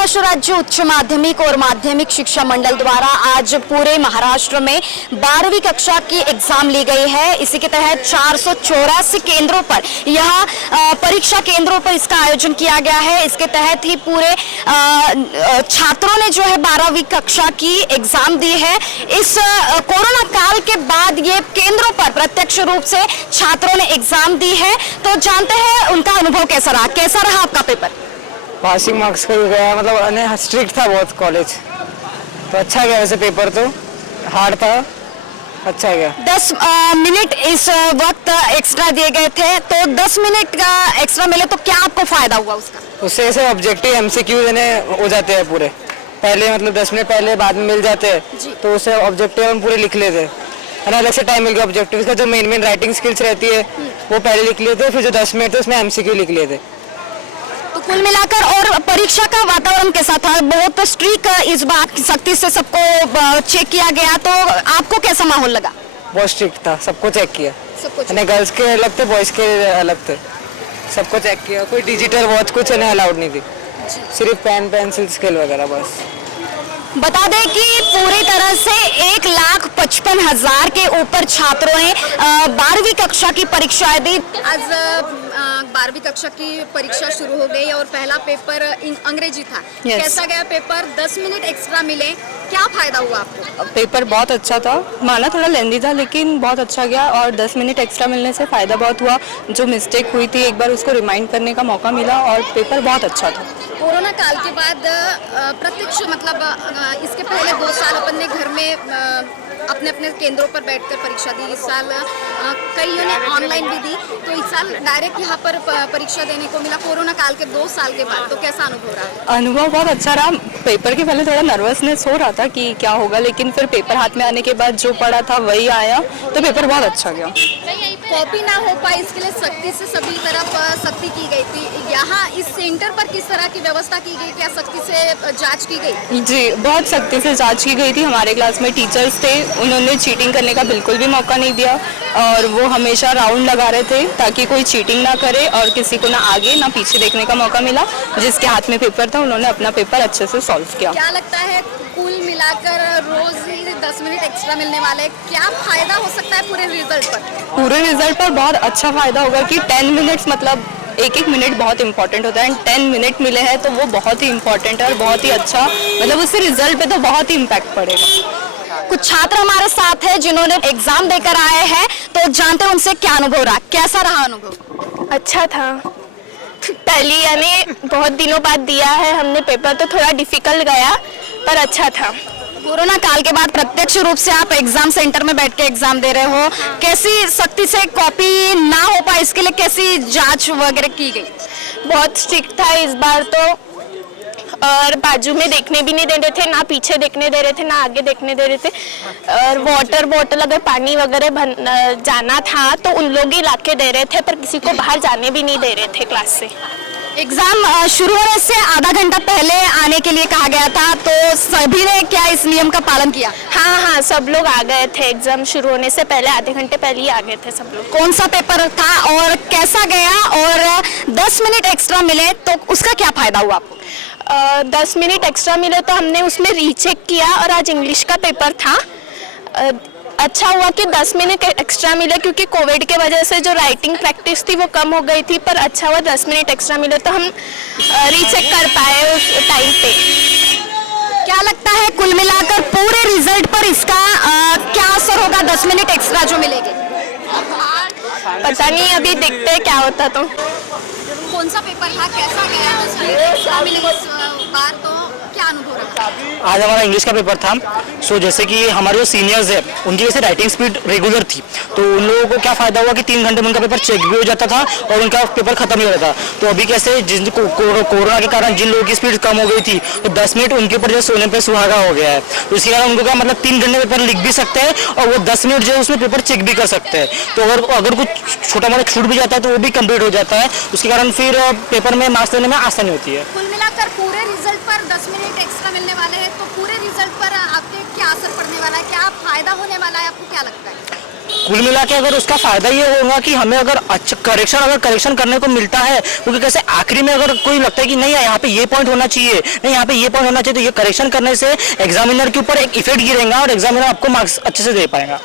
महाराष्ट्र राज्य उच्च माध्यमिक और माध्यमिक शिक्षा मंडल द्वारा आज पूरे महाराष्ट्र में 12वीं कक्षा की एग्जाम ली गई है। इसी के तहत 484 केंद्रों पर यह परीक्षा केंद्रों पर इसका आयोजन किया गया है। इसके तहत ही पूरे छात्रों ने जो है 12वीं कक्षा की एग्जाम दी है। इस कोरोना काल के बाद ये केंद्रों पर प्रत्यक्ष रूप से छात्रों ने एग्जाम दी है। तो जानते हैं उनका अनुभव कैसा रहा आपका पेपर? पासिंग मार्क्स का गया, मतलब स्ट्रिक्ट था बहुत कॉलेज, तो अच्छा गया। वैसे पेपर तो हार्ड था, अच्छा गया। 10 मिनट इस वक्त एक्स्ट्रा दिए गए थे, तो 10 मिनट का एक्स्ट्रा मिले तो क्या आपको फायदा हुआ उसका? उससे ऐसे ऑब्जेक्टिव एमसीक्यू हो जाते हैं पूरे, पहले मतलब 10 मिनट पहले बाद में मिल जाते हैं, तो उससे ऑब्जेक्टिव हम पूरे लिख लेते हैं। अलग से टाइम मिल गया ऑब्जेक्टिव का, जो मेन राइटिंग स्किल्स रहती है वो पहले लिख लेते, फिर जो 10 मिनट थे उसमें एमसीक्यू लिख लेते। तो कुल मिलाकर और परीक्षा का वातावरण कैसा था? बहुत स्ट्रिक्ट इस बात की सख्ती से सबको चेक किया गया, तो आपको कैसा माहौल लगा? बहुत स्ट्रिक्ट था, सबको चेक किया। गर्ल्स के अलग थे, बॉयज के अलग थे, सबको चेक किया। कोई डिजिटल वॉच कुछ अलाउड नहीं थी, सिर्फ पेन पेंसिल स्केल वगैरह बस। बता दें कि पूरी तरह से 1,55,000 के ऊपर छात्रों ने 12वीं कक्षा की परीक्षा दी। आज 12वीं कक्षा की परीक्षा शुरू हो गई और पहला पेपर अंग्रेजी था। कैसा गया पेपर? 10 मिनट एक्स्ट्रा मिले, क्या फायदा हुआ आपको? पेपर बहुत अच्छा था, माना थोड़ा लेंदी था लेकिन बहुत अच्छा गया, और 10 मिनट एक्स्ट्रा मिलने से फ़ायदा बहुत हुआ। जो मिस्टेक हुई थी एक बार उसको रिमाइंड करने का मौका मिला और पेपर बहुत अच्छा था। कोरोना काल के बाद प्रत्यक्ष इसके पहले 2 साल अपन ने घर में अपने अपने केंद्रों पर बैठकर परीक्षा दी। इस साल कईयों ने ऑनलाइन भी दी, तो इस साल डायरेक्ट यहाँ पर परीक्षा देने को मिला कोरोना काल के 2 साल के बाद। तो कैसा अनुभव रहा? अनुभव बहुत अच्छा रहा। पेपर के पहले थोड़ा नर्वसनेस हो रहा था कि क्या होगा, लेकिन फिर पेपर हाथ में आने के बाद जो पढ़ा था वही आया, तो पेपर बहुत अच्छा गया। कॉपी ना हो पाए इसके लिए सख्ती से सभी तरफ सख्ती की गई थी। यहाँ इस सेंटर पर किस तरह की व्यवस्था की गई? क्या सख्ती से जांच की गई? जी, बहुत सख्ती से जांच की गई थी। हमारे क्लास में टीचर्स थे, उन्होंने चीटिंग करने का बिल्कुल भी मौका नहीं दिया, और वो हमेशा राउंड लगा रहे थे ताकि कोई चीटिंग ना करे और किसी को ना आगे ना पीछे देखने का मौका मिला। जिसके हाथ में पेपर था उन्होंने अपना पेपर अच्छे से सॉल्व किया। क्या लगता है कुल मिलाकर रोज ही 10 मिनट एक्स्ट्रा मिलने वाले, क्या फायदा हो सकता है पूरे रिजल्ट पर? पूरे रिजल्ट पर बहुत अच्छा फायदा होगा कि 10 मिनट्स, मतलब एक मिनट बहुत इंपॉर्टेंट होता है। 10 मिनट मिले हैं तो वो बहुत ही इंपॉर्टेंट है और बहुत ही अच्छा, मतलब उससे रिजल्ट पे तो बहुत ही इम्पैक्ट पड़ेगा। कुछ छात्र हमारे साथ हैं जिन्होंने एग्जाम देकर आए हैं, तो जानते हैं उनसे क्या अनुभव रहा, कैसा रहा अनुभव? अच्छा था। पहली यानी बहुत दिनों बाद दिया है हमने पेपर, तो थोड़ा डिफिकल्ट गया पर अच्छा था। कोरोना काल के बाद प्रत्यक्ष रूप से आप एग्जाम सेंटर में बैठ के एग्जाम दे रहे हो, कैसी सख्ती से कॉपी ना हो पाए इसके लिए कैसी जांच वगैरह की गई? बहुत स्ट्रिक्ट था इस बार तो, और बाजू में देखने भी नहीं दे रहे थे, ना पीछे देखने दे रहे थे, ना आगे देखने दे रहे थे। और वाटर बॉटल अगर पानी वगैरह जाना था तो उन लोग ही लाके दे रहे थे, पर किसी को बाहर जाने भी नहीं दे रहे थे क्लास से। एग्जाम शुरू होने से आधा घंटा पहले आने के लिए कहा गया था, तो सभी ने क्या इस नियम का पालन किया? हाँ, सब लोग आ गए थे। एग्जाम शुरू होने से पहले आधे घंटे पहले ही आ गए थे सब लोग। कौन सा पेपर था और कैसा गया, और 10 मिनट एक्स्ट्रा मिले तो उसका क्या फायदा हुआ आपको? 10 मिनट एक्स्ट्रा मिले तो हमने उसमें रीचेक किया, और आज इंग्लिश का पेपर था। अच्छा हुआ कि 10 मिनट एक्स्ट्रा मिले, क्योंकि कोविड के वजह से जो राइटिंग प्रैक्टिस थी वो कम हो गई थी, पर अच्छा हुआ 10 मिनट एक्स्ट्रा मिले तो हम रीचेक कर पाए उस टाइम पे। क्या लगता है कुल मिलाकर पूरे रिजल्ट पर इसका क्या असर होगा 10 मिनट एक्स्ट्रा जो मिलेंगे? पता नहीं, अभी देखते हैं क्या होता। तो कौन सा पेपर था, कैसा गया 10 मिनट एक्स्ट्रा मिले इस बार, तो क्या अनुभव रहा? आज हमारा इंग्लिश का पेपर था। सो जैसे कि हमारे जो सीनियर्स है उनकी वैसे राइटिंग स्पीड रेगुलर थी, तो उन लोगों को क्या फायदा हुआ कि 3 घंटे में उनका पेपर चेक भी हो जाता था और उनका पेपर खत्म ही हो जाता था। तो अभी कैसे कोरोना के कारण जिन लोगों की स्पीड कम हो गई थी, तो 10 मिनट उनके ऊपर जो सोने पे सुहागा हो गया है, तो इसके कारण उनको क्या मतलब 3 घंटे पेपर लिख भी सकते हैं और वो 10 मिनट जो है उसमें पेपर चेक भी कर सकते हैं। तो अगर कुछ छोटा मोटा छूट भी जाता है तो वो भी कंप्लीट हो जाता है, उसके कारण फिर पेपर में मार्क्स लेने में आसानी होती है। कुल मिलाकर पूरे रिजल्ट पर 10 मिनट एक्स्ट्रा मिलने वाले हैं, तो पूरे रिजल्ट पर आपके क्या असर पड़ने वाला है, क्या फायदा होने वाला है, आपको क्या लगता है? कुल मिला के अगर उसका फायदा ये होगा कि हमें अगर अच्छा करेक्शन करने को मिलता है, क्योंकि कैसे आखिरी में अगर कोई लगता है कि नहीं यहाँ पे ये पॉइंट होना चाहिए, नहीं यहाँ पे ये पॉइंट होना चाहिए, तो ये करेक्शन करने से एग्जामिनर के ऊपर एक इफेक्ट गिरेगा और एग्जामिनर आपको मार्क्स अच्छे से दे पाएगा।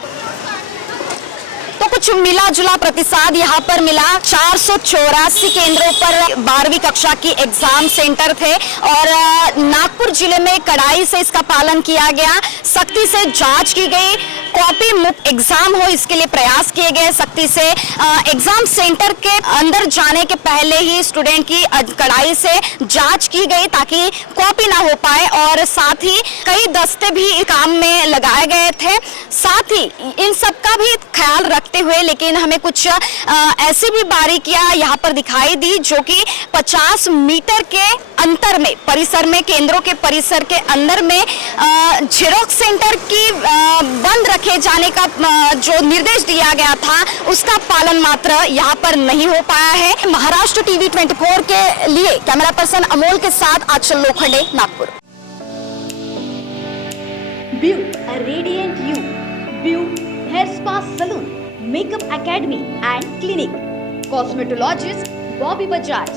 तो कुछ मिला जुला प्रतिसाद यहाँ पर मिला। 484 केंद्रों पर 12वीं कक्षा की एग्जाम सेंटर थे और नागपुर जिले में कड़ाई से इसका पालन किया गया, सख्ती से जांच की गई, कॉपी मुक्त एग्जाम हो इसके लिए प्रयास किए गए। सख्ती से एग्जाम सेंटर के अंदर जाने के पहले ही स्टूडेंट की कड़ाई से जांच की गई ताकि कॉपी ना हो पाए और साथ ही कई दस्ते भी काम में लगाए गए थे। साथ ही इन सब का भी ख्याल रखते हुए लेकिन हमें कुछ ऐसी भी बारीकियां यहाँ पर दिखाई दी जो कि 50 मीटर के अंतर में परिसर में केंद्रों के परिसर के अंदर में जेरोक्स सेंटर की बंद रखे जाने का जो निर्देश दिया गया था उसका पालन मात्र यहाँ पर नहीं हो पाया है। महाराष्ट्र टीवी 24 के लिए कैमरा पर्सन अमोल के साथ आंचल Lokhande, Nagpur. View a radiant you. View Hair Spa Salon, Makeup Academy and Clinic. Cosmetologist Bobby Bajaj.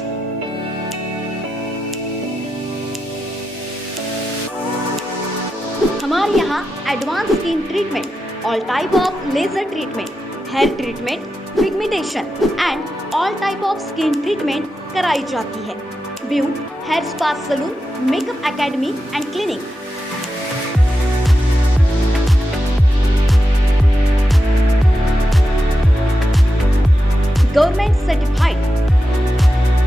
हमारे यहाँ advance skin treatment, all type of laser treatment, hair treatment, pigmentation and all type of skin treatment कराई जाती है। View hair spa salon, makeup academy and clinic. Government certified.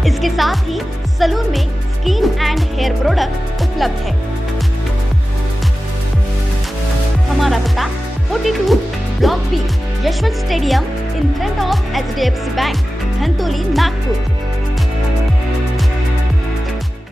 इसके साथ ही salon में skin and hair product उपलब्ध है। हमारा पता 42 block B, Yashwant stadium in front of HDFC bank.